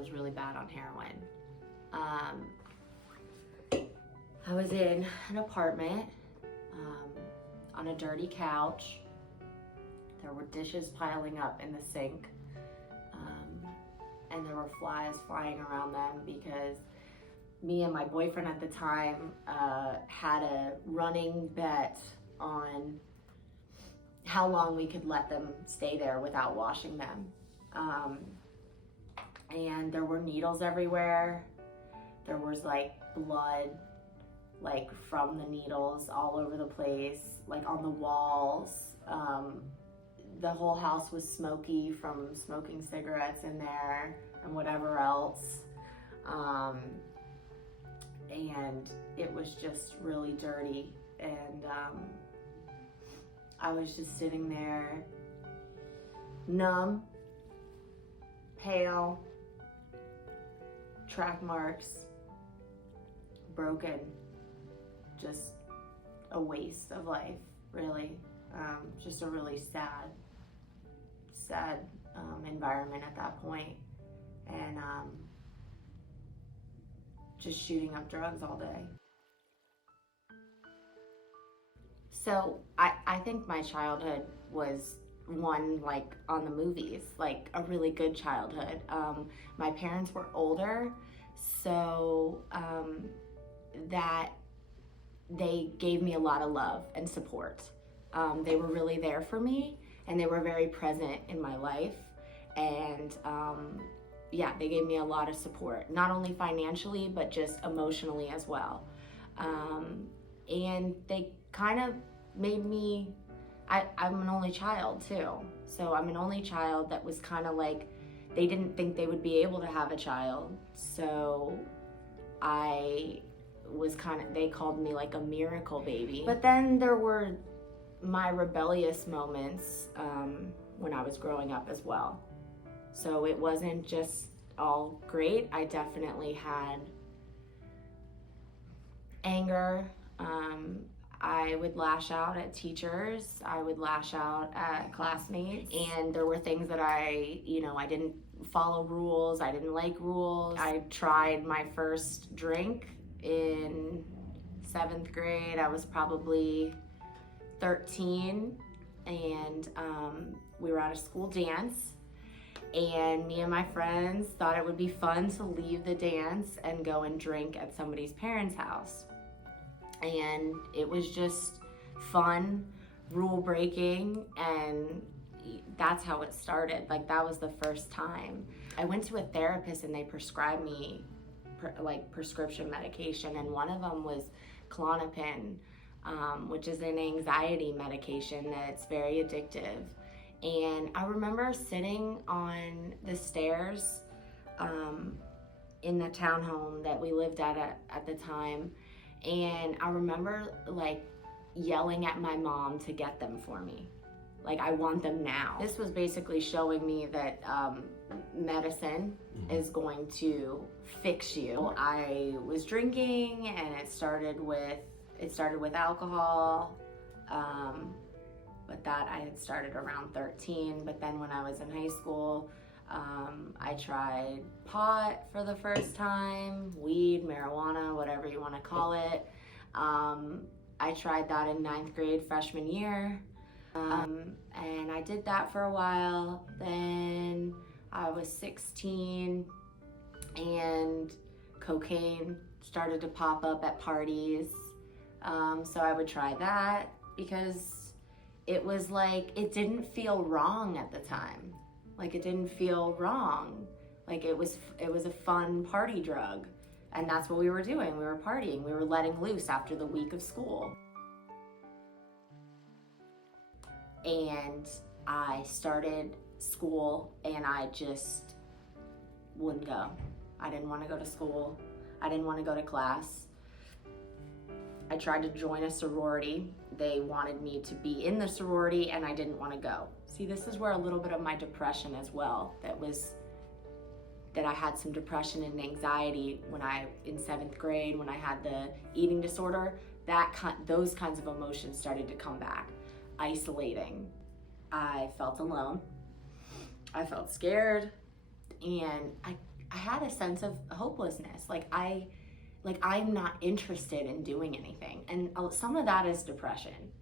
was really bad on heroin. I was in an apartment on a dirty couch. There were dishes piling up in the sink, and there were flies flying around them because me and my boyfriend at the time had a running bet on how long we could let them stay there without washing them. And there were needles everywhere. There was like blood, like from the needles all over the place, like on the walls. The whole house was smoky from smoking cigarettes in there and whatever else. And it was just really dirty. And I was just sitting there, numb, pale, track marks, broken, just a waste of life, really. Just a really sad environment at that point. And just shooting up drugs all day. So I think my childhood was one like on the movies, like a really good childhood. My parents were older, so that they gave me a lot of love and support. They were really there for me, and they were very present in my life. And yeah, they gave me a lot of support, not only financially, but just emotionally as well. And they kind of made me, I'm an only child too. So I'm an only child that was kind of like, they didn't think they would be able to have a child. So I was they called me like a miracle baby. But then there were my rebellious moments when I was growing up as well. So it wasn't just all great. I definitely had anger. I would lash out at teachers. I would lash out at classmates. And there were things that I didn't follow rules. I didn't like rules. I tried my first drink in 7th grade. I was probably 13, and we were at a school dance, and me and my friends thought it would be fun to leave the dance and go and drink at somebody's parents' house. And it was just fun, rule breaking, and that's how it started. Like, that was the first time. I went to a therapist and they prescribed me prescription medication, and one of them was Klonopin, which is an anxiety medication that's very addictive. And I remember sitting on the stairs in the townhome that we lived at the time, and I remember like yelling at my mom to get them for me. Like, I want them now. This was basically showing me that medicine is going to fix you. I was drinking, and it started with alcohol, but that I had started around 13. But then when I was in high school, I tried pot for the first time, weed, marijuana, whatever you want to call it. I tried that in 9th grade, freshman year. And I did that for a while. Then I was 16, and cocaine started to pop up at parties. So I would try that because it was like, it didn't feel wrong at the time. Like, it didn't feel wrong. Like, it was a fun party drug. And that's what we were doing. We were partying. We were letting loose after the week of school. And I started school, and I just wouldn't go. I didn't want to go to school. I didn't want to go to class. I tried to join a sorority. They wanted me to be in the sorority, and I didn't want to go. See, this is where a little bit of my depression as well, that I had some depression and anxiety in 7th grade, when I had the eating disorder, those kinds of emotions started to come back. Isolating. I felt alone. I felt scared, and I had a sense of hopelessness. I'm not interested in doing anything. And some of that is depression.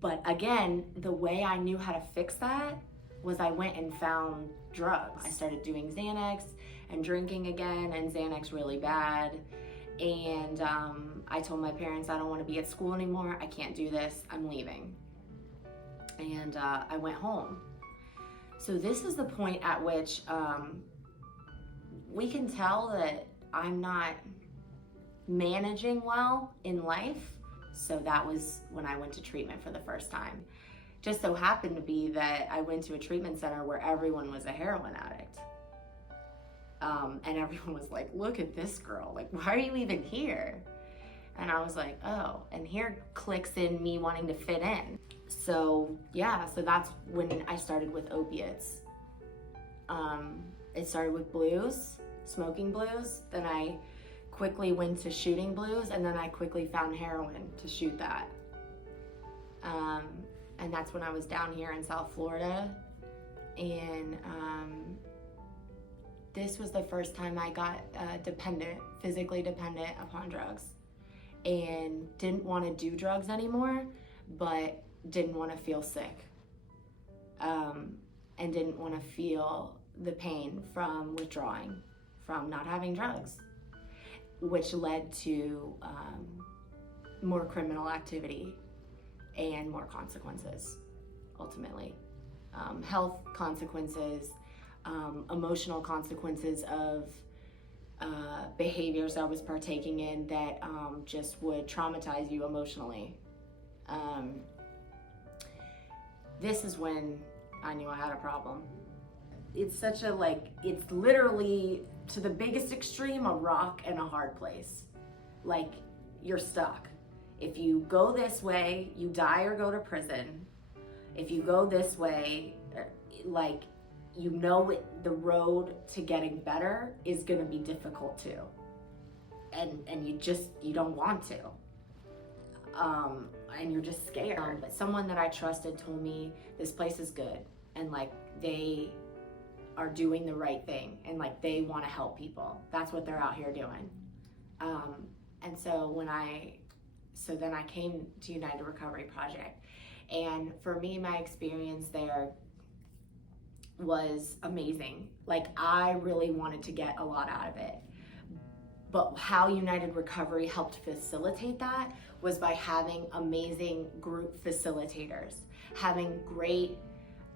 But again, the way I knew how to fix that was I went and found drugs. I started doing Xanax and drinking again, and Xanax really bad. And I told my parents, I don't want to be at school anymore. I can't do this. I'm leaving. And I went home. So this is the point at which we can tell that I'm not managing well in life. So that was when I went to treatment for the first time. Just so happened to be that I went to a treatment center where everyone was a heroin addict. And everyone was like, look at this girl, like, why are you even here? And I was like, oh, and here clicks in me wanting to fit in. So yeah, so that's when I started with opiates. It started with blues, smoking blues, then I quickly went to shooting blues, and then I quickly found heroin to shoot that. And that's when I was down here in South Florida, and this was the first time I got physically dependent upon drugs, and didn't want to do drugs anymore, but didn't want to feel sick, and didn't want to feel the pain from withdrawing, from not having drugs, which led to more criminal activity and more consequences, ultimately. Health consequences, emotional consequences of behaviors I was partaking in that just would traumatize you emotionally. This is when I knew I had a problem. It's such a, it's literally, to the biggest extreme, a rock and a hard place. Like, you're stuck. If you go this way, you die or go to prison. If you go this way, the road to getting better is gonna be difficult too. And you don't want to. And you're just scared. But someone that I trusted told me this place is good, and they are doing the right thing, and they want to help people. That's what they're out here doing. And so then I came to United Recovery Project, and for me, my experience there was amazing. I really wanted to get a lot out of it. But how United Recovery helped facilitate that was by having amazing group facilitators, having great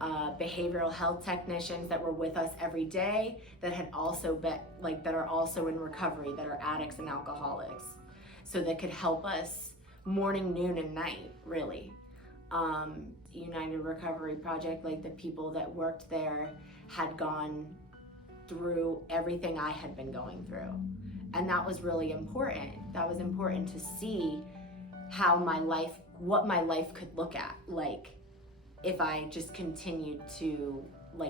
behavioral health technicians that were with us every day, that had also been that are also in recovery, that are addicts and alcoholics, so that could help us morning, noon, and night, really. United Recovery Project, the people that worked there had gone through everything I had been going through, and that was really important. That was important to see what my life could look at if I just continued to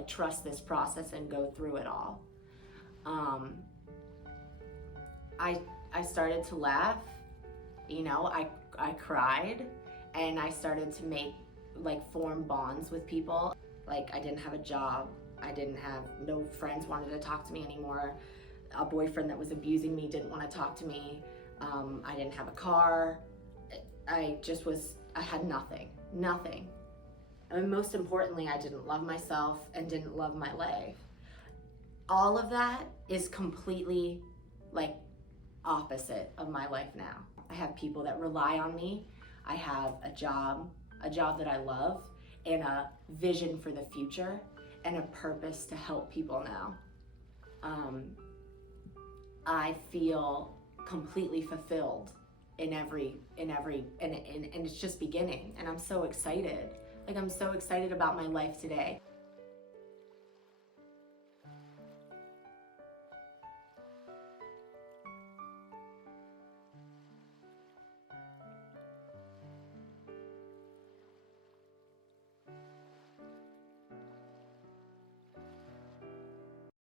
trust this process and go through it all. I started to laugh, I cried, and I started to form bonds with people. I didn't have a job, no friends wanted to talk to me anymore. A boyfriend that was abusing me didn't want to talk to me. I didn't have a car. I had nothing. And most importantly, I didn't love myself and didn't love my life. All of that is completely opposite of my life now. I have people that rely on me. I have a job that I love, and a vision for the future, and a purpose to help people now. I feel completely fulfilled and it's just beginning, and I'm so excited. I'm so excited about my life today.